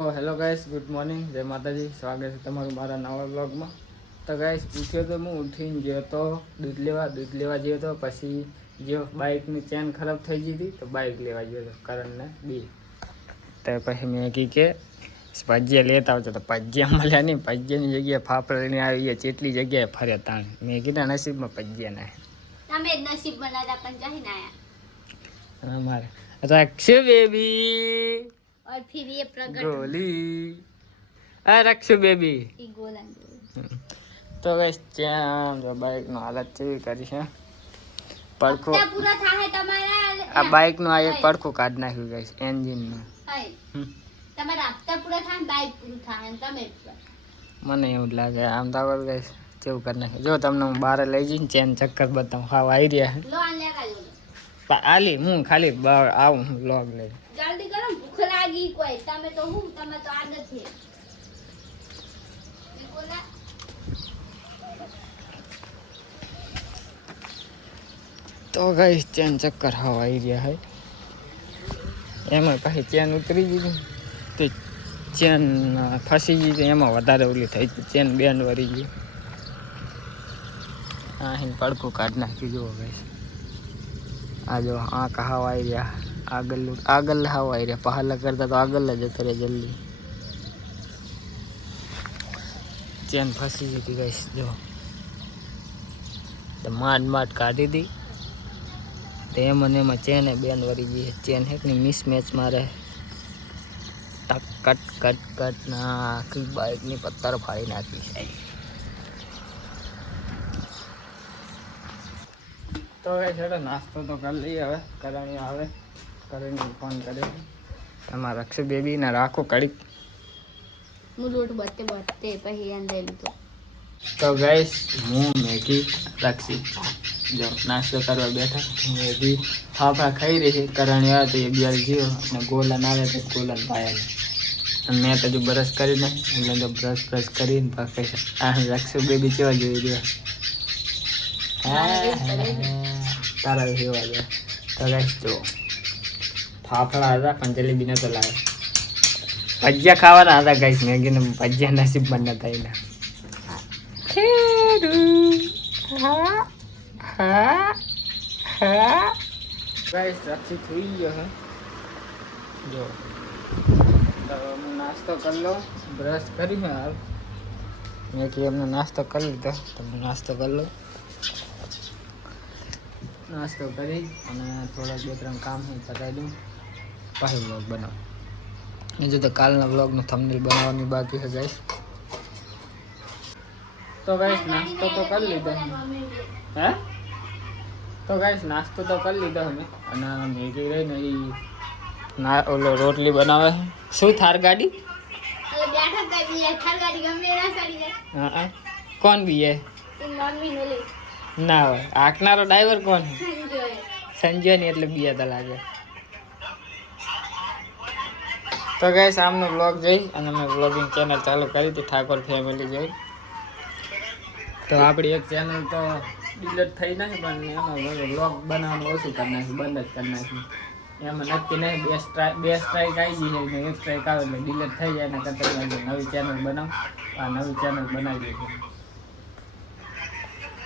તો hello guys, good morning, જય માતાજી. સ્વાગત છે તમારું મારા નવા બ્લોગમાં. તો ગાઈસ, ઉઠ્યો તો હું ઉઠીને ગયો તો દૂધ લેવા ગયો તો. પછી જો બાઇકની ચેન ખરાબ થઈ ગઈ હતી તો બાઇક લેવા ગયો હતો કરણને બી. તો પછી મેં કી કે ભજીયા લેતા આવતો તો ભજીયા મળ્યા નહીં. ભજીયાની જગ્યાએ ફાફડા લઈને આવી ગયા. જેટલી જગ્યાએ ફર્યા તાણ મેં કીધા નસીબમાં ભજીયા ના તમે નસીબ બનાતા પણ જઈ ના આયા અમારે રક્ષ બેબી और फिर ये प्रकट गोली आ रक्षु बेबी की गोलन तो गाइस ત્યાં જો બાઇક નો હાલત કેવી કરી છે. પડખો પૂરા થાય તમારા આ બાઇક નો આ એક પડખો કાઢ નાખ્યું ગાઈસ એન્જિન નો. તમારા હપ્તા પૂરા થાય બાઇક પૂરું થાય તમે મને એવું લાગે આમ તો ગાઈસ કેવું કરી નાખ્યું. જો તમને હું બહાર લઈ જઈને ચેન ચક્કર બતાવું. હાવ આવી રહ્યા લો આન લે કાજો આલી હું ખાલી આવું વ્લોગ લઈ. જલ્દી કરો, ભૂખ લાગી કોઈ. તમે તો આદત છે. તો ગાઈસ ચેન ચક્કર હાવ આવી રહ્યા હે. એમાં પછી ચેન ઉતરી ગઈ તો ચેન ફસી ગઈ તો એમાં વધારે ઓલી થઈ ગઈ. ચેન બેન્ડ વળી ગઈ. અહીં પડખું કાઢ નાખ્યું. જુઓ ગાઈસ આ જો આંખ હાવ આવી રહ્યા. આગળ હાવ આવી રહ્યા. પહાલા કરતા તો આગળ જ અત્યારે જલ્દી ચેન ફસી ગઈ હતી ગાઈસ. જો તો માંડ કાઢી હતી તો એમાં ચેને બેન વળી ગઈ. ચેન હેક ની મિસમેચ મારે ટક કટ નાખી બાઇકની પથ્થર ફાડી નાખી છે. તો હવે નાસ્તો તો કરી લઈએ. હવે કરણી આવે કરીને ફોન કરે તમારા રક્ષ બેબી ને રાખો કડીક. હું લોટ બત્તે પછી અંદર લીધો. તો ગાઈસ હું મેગી રક્ષી જો નાસ્તો કરવા બેઠા. મેગી ફાફડા ખાઈ રહી છે. કરણી આવે તો એ બિયાર જીવો અને ગોલન આવે તો ગોલન પાયા. અને મેં તો જો બ્રશ કરી નાખી એટલે તો બ્રશ કરીને પાકે આ રક્ષ બેબી કેવા જોઈ રહ્યા. તારા જેવા છે. તો ગાઈસ જો ફાફડા હતા પણ જલેબી નતો લાવે. ભજીયા ખાવાના હતા ગાઈસ. મેગીને ભજીયા નસીબ પણ નતા એના. ગાઈસ રક્ષી થઈ ગયો હે. જો તો હું નાસ્તો કરી લો. બ્રશ કરી હાલ મેં કે એમને નાસ્તો કરી લીધો તો હું નાસ્તો કરી લો. નાસ્તો કરી અને થોડાક 2-3 કામ હું પતાવી દઉં પછી વ્લોગ બનાવું. બીજું તો કાલના વ્લોગનું થંબનેલ બનાવવાની બાકી છે ગાઈસ. તો ગાઈસ નાસ્તો તો કરી લીધો હે. તો ગાઈસ નાસ્તો તો કરી લીધો અમે અને મેગી રહીને એ ઓલો રોટલી બનાવે છે. શું થાર ગાડી હા કોણ બીએ ના હોય. આંકનારો ડ્રાઈવર કોણ સંજય ની એટલે બીયા તો લાગે. તો ગાઈસ આમનો વ્લોગ જોઈ અને મેં વ્લોગિંગ ચેનલ ચાલુ કરી હતી ઠાકોર ફેમિલી જોઈ. તો આપણી એક ચેનલ તો ડિલીટ થઈ નાખી પણ એમાં વ્લોગ બનાવવાનું ઓછું કરી નાખ્યું. બંધ જ કરી નાખ્યું. એમાં નક્કી નહીં. બે સ્ટ્રાઇક આવી ગઈ છે. એક સ્ટ્રાઇક આવે એટલે ડિલીટ થઈ જાય. એના કરતાં નવી ચેનલ બનાવ. આ નવી ચેનલ બનાવી દીધી.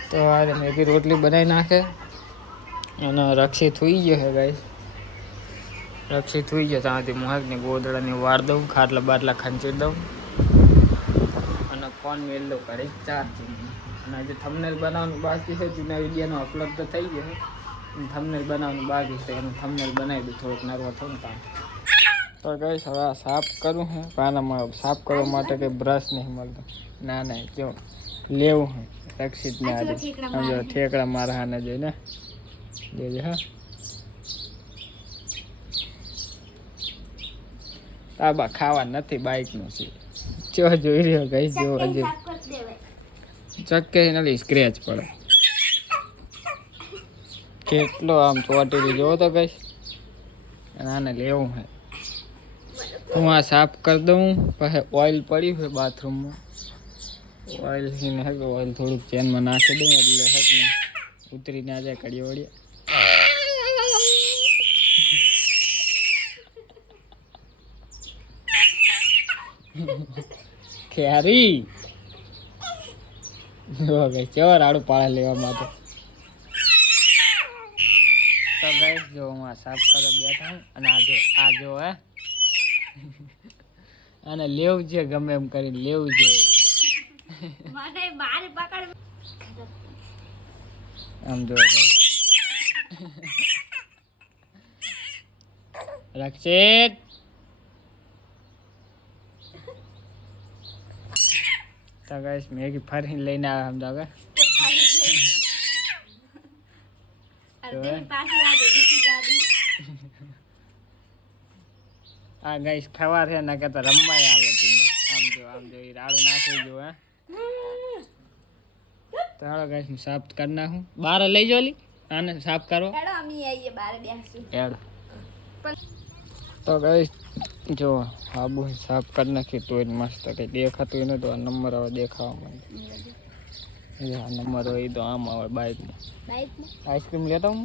તો આ મેગી રોટલી બનાવી નાખે અને રક્ષી થઈ ગયો છે ગાઈસ. રક્ષી થઈ ગયો ત્યાંથી મોહકની ગોદડાની વાર દઉં. ખાટલા બાટલા ખંચી દઉં અને ફોન મેળ દઉં કરી ચાર્જિંગ. અને જે થંબનેલ બનાવવાનું બાકી છે જૂના વિડીયોનો અપલોડ તો થઈ ગયો છે. થંબનેલ બનાવવાનું બાકી છે. એનું થંબનેલ બનાવી દઉં. થોડુંક નરવા થયું ત્યાં. તો ગાઈસ હવે આ સાફ કરું છે. પાનામાં સાફ કરવા માટે કંઈ બ્રશ નહીં મળતો. ના જો લેવું છે. રક્ષિત ને આજે સમજો ઠેકડા મારા ને જોઈને જોજે હા. તાબા ખાવા નથી બાઈક નું છે. જો જોઈ રહ્યો ગાઈસ. જો હજી ચક્કે નથી સ્ક્રેચ પડે કેટલો આમ ચોટી જોવો તો ગાઈસ. આને લેવું છે. હું આ સાફ કરી દઉં પછી ઓઇલ પડ્યું છે બાથરૂમમાં. ઓઇલ ઓઇલ થોડુંક ચેનમાં નાખી દઉં એટલે હક ને ઉતરી ના જાય કડી વળી. ખેરી જો ગઈ ચેવો રાડું પાળે લેવા માટે. તો ગાઈસ જો હું આ સાફ કરવા બેઠા હું અને આ જો હે અને લેવું છે ગમે એમ કરીને લેવું છે. આમ જો રક્ષિત તો ગાઈસ મેગી ફરીને લઈને આવે સમજો કે આ ગાઈસ ખવા છે ના કે તો રમવાય હાલો તું આમ જો ઈ રાડું નાખી જો હે તો હાલો ગાઈસ હું સાફ કરી નાખું. બહાર લઈ જો લી આને સાફ કરો એડ. તો ગાઈસ જો આબુ સાફ કરી નાખી તો મસ્ત કઈ દેખાતું એને તો આ નંબર હવે દેખાવા માંડે. આ નંબર હોય તો આમ આવે બાઇકમાં. આઈસ્ક્રીમ લેતા હું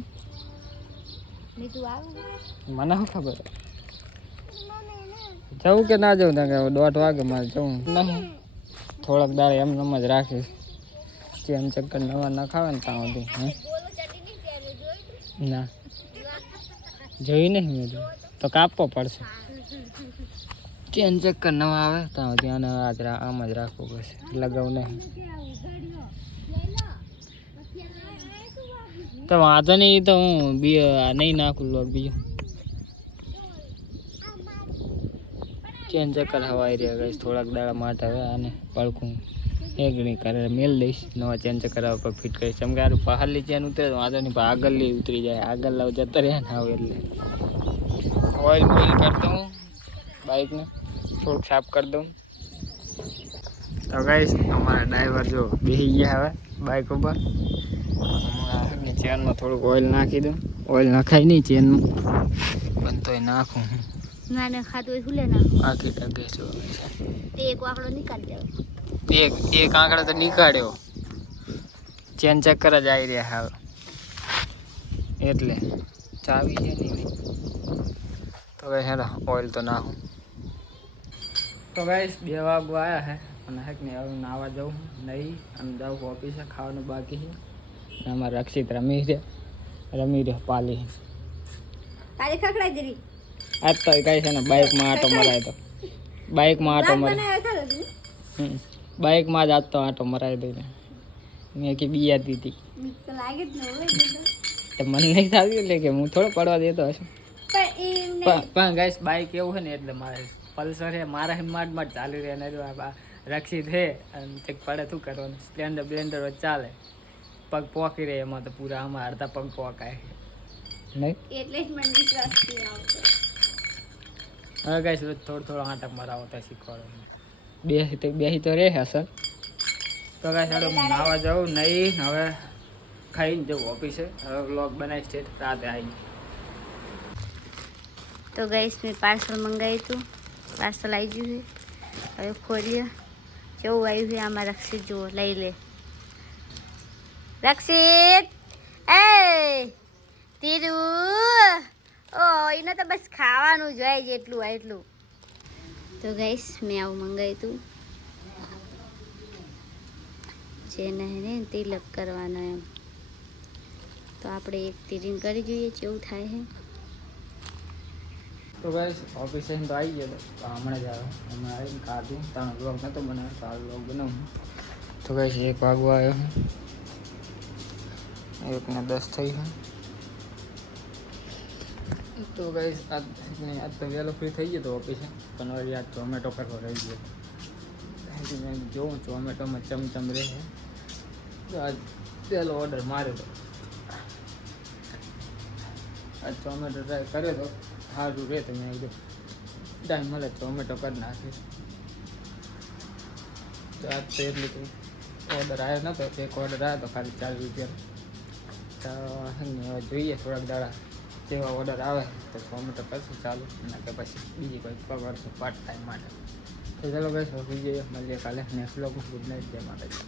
મને શું ખબર જવું કે ના જવું ત્યાં 1:30 વાગે મારે જવું નહીં. થોડાક દાડે એમ નમ જ રાખીશ. ચેન ચક્કર નવા ના ખાવે ને ત્યાં સુધી ના જોઈ નહીં મેં તો કાપવો પડશે. ચેન ચક્કર નવા આવે ત્યાં સુધી આને આમ જ રાખવું પડશે. લગાવ નહીં તો વાંધો નહીં. તો હું નહીં નાખું લોક બીજું. ચેન ચક્કર હવાઈ રહ્યા ગઈ થોડાક દાડા માટે હવે આને પડખું એકણી કરે મેલ દઈશ. નવા ચેન ચક્કર આવે પર ફિટ કરીશ. કેમ કે આરું પહાડની ચેન ઉતરે તો વાંધો નહીં પણ આગળની ઉતરી જાય. આગળ લાવ જતા રહ્યા ને આવે એટલે ઓઇલ બોઇલ કરી દઉં બાઇકને થોડુંક સાફ કરી દઉં. તો ગાઈસ અમારા ડ્રાઈવર જો બેસી ગયા હવે બાઇક ઉપર. ચેનમાં થોડુંક ઓઇલ નાખી દઉં. ઓઇલ નખાય નહીં ચેનમાં પણ તોય નાખું. આખી ટકે એક આંકડો તો નીકાળ્યો. ચેન ચક્કર જ આવી રહ્યા હવે એટલે ચાવી છે નહીં. તો ભાઈ હેલો ઓઇલ તો નાખું. તો ભાઈ 2 વાગવા આવ્યા હે અને હેક ને હવે નાવા જાઉં નહીં અને જાઉં ઓફિસે. ખાવાનું બાકી છે. અમારે રક્ષિત રમી રહ્યા પાલી આજ તો કઈ છે ને બાઇકમાં આટો મરાય તો બાઇકમાં જ આટો મરાઈ દઈને મેં કે બિયા દીધી તો મને નહીં થયું એટલે કે હું થોડો પડવા દેતો હશું. પણ ગાઈસ બાઇક એવું છે ને એટલે મારે પલ્સર છે મારા હિમાટ ચાલી રહ્યા. રક્ષિત છે અને ચેક પડે શું કરવાનું. સ્પ્લેન્ડર બ્લેન્ડર ચાલે પગ પોકી રહે એમાં તો પૂરા આમાં અડધા પગ પોકાય નહીં એટલે જ મને વિશ્વાસ નહીં આવતો. હવે ગાઈસ થોડો આંટક મરાવો તો શીખવાડો બેસી તો રહે અસર. તો ગાઈસ હવે હું નાવા જાઉં નહીં હવે ખાઈને જવું ઓફિસે. હવે વ્લોગ બનાવી સ્ટેટ રાતે આવી. તો ગાઈસ મેં પાર્સલ મંગાવ્યું હતું. પાર્સલ આવી ગયું છે. હવે ખોલીએ કેવું આવ્યું છે. આમાં રક્ષિત જુઓ લઈ લે રક્ષિત એ તીરું ઓ એને તો બસ ખાવાનું જોઈએ જેટલું હોય એટલું. તો ગાઈસ મેં આવું મંગાવ્યું હતું. જેને ને તિલક કરવાનો એમ તો આપણે એક તીરીને કરી જોઈએ કેવું થાય છે. તો ગાઈસ ઓફિસે તો આવી ગયો તો હમણાં જ આવ્યો. હમણાં આવીને ખાધું તાનો બ્લોગ નહોતો બનાવ્યો તો આ બ્લોગ બનાવું. તો ગાઈસ 1 વાગવા આવ્યો. 1:10 થઈ છે. તો ગાઈસ આજ તો વહેલો ફ્રી થઈ ગયો તો ઓફિસે પણ વળી આજ ટોમેટો કરવો રહી ગયો. મેં જોઉં ટોમેટોમાં ચમચમ રહે તો આજ પહેલો ઓર્ડર માર્યો તો. આજ ટોમેટો ટ્રાય કર્યો તો સારું રહે તો મેં કીધું ટાઈમ મળે ટોમેટો કરી નાખીશ. તો આજ તો એટલું ઓર્ડર આવ્યો નહોતો. એક ઓર્ડર આવ્યો તો ખાલી 4 રૂપિયા. તો હવે જોઈએ થોડાક દાડા જેવા ઓર્ડર આવે તો ટોમેટો કરશું ચાલુ અને કે પછી બીજી કોઈ પકડશું પાર્ટ ટાઈમ માટે. તો ચાલો ગાઈસ હવે જઈએ મળીએ કાલે નેક્સ્ટ વ્લોગ. ગુડ નાઇટ જય માતાજી.